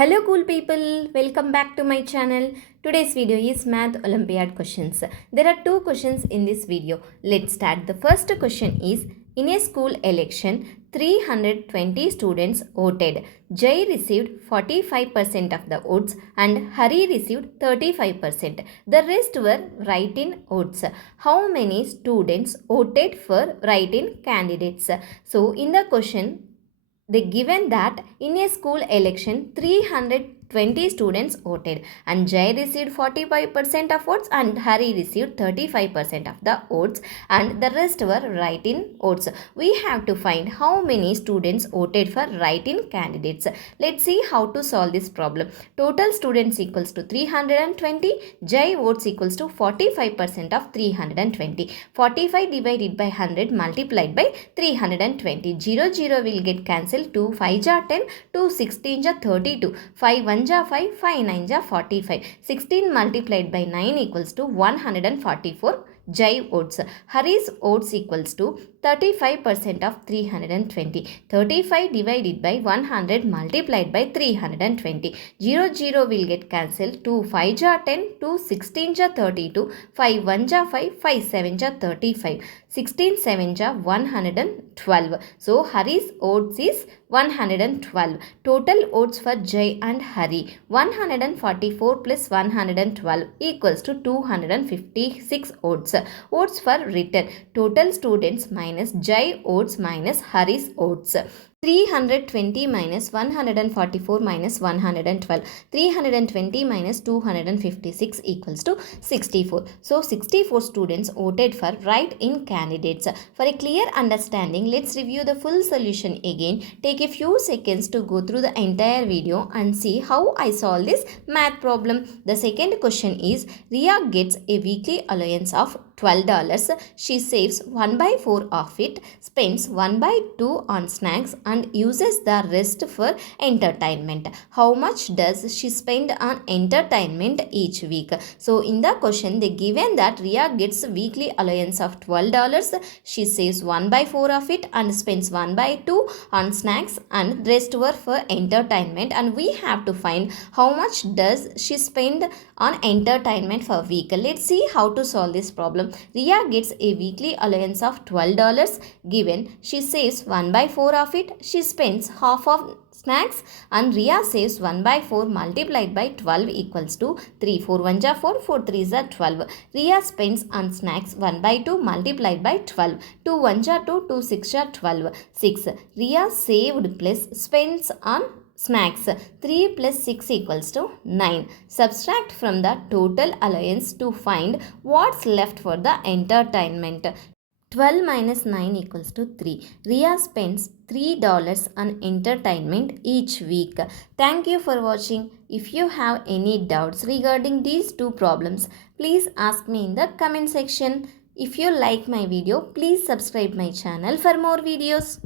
Hello cool people, welcome back to my channel. Today's video is Math Olympiad questions. There are two questions in this video. Let's start. The first question is, in a school election, 320 students voted. Jai received 45% of the votes and Hari received 35%. The rest were write-in votes. How many students voted for write-in candidates? So in the question, they given that in a school election 320 students voted and Jai received 45% of votes and Hari received 35% of the votes and the rest were write-in votes. We have to find how many students voted for write-in candidates. Let's see how to solve this problem. Total students equals to 320. Jai votes equals to 45% of 320. 45 divided by 100 multiplied by 320. 0 will get cancelled. 2 5 ja 10, 2 16 ja 32, 5 1 ja 5, 5 9 ja 45. 16 multiplied by 9 equals to 144 Jai votes. Hari's votes equals to 35% of 320. 35 divided by 100 multiplied by 320. 0 will get cancelled. 2 5 ja 10, 2 16 ja 32, 5 1 ja 5, 5 7 ja 35. 16 7 ja 112. So Hari's votes is 112. Total votes for Jai and Hari 144 plus 112 equals to 256 votes. Votes for written. Total students minus Jai votes minus Hari's votes. 320 minus 144 minus 112. 320 minus 256 equals to 64. So 64 students voted for write-in candidates. For a clear understanding, let's review the full solution again. Take a few seconds to go through the entire video and see how I solve this math problem. The second question is, Ria gets a weekly allowance of $12. She saves 1 by 4 of it, spends 1 by 2 on snacks and uses the rest for entertainment. How much does she spend on entertainment each week? So in the question, they given that Ria gets weekly allowance of $12. She saves 1 by 4 of it and spends 1 by 2 on snacks and rest were for entertainment, and we have to find how much does she spend on entertainment for week. Let's see how to solve this problem. Ria gets a weekly allowance of $12 given. She saves 1 by 4 of it. She spends half of snacks and Ria saves 1 by 4 multiplied by 12 equals to 3. 4 1 ja 4, 4 3 ja 12. Ria spends on snacks 1 by 2 multiplied by 12. 2 1 ja 2, 2 6 ja 12. 6. Ria saved plus spends on snacks. 3 plus 6 equals to 9. Subtract from the total allowance to find what's left for the entertainment. 12 minus 9 equals to 3. Ria spends $3 on entertainment each week. Thank you for watching. If you have any doubts regarding these two problems, please ask me in the comment section. If you like my video, please subscribe my channel for more videos.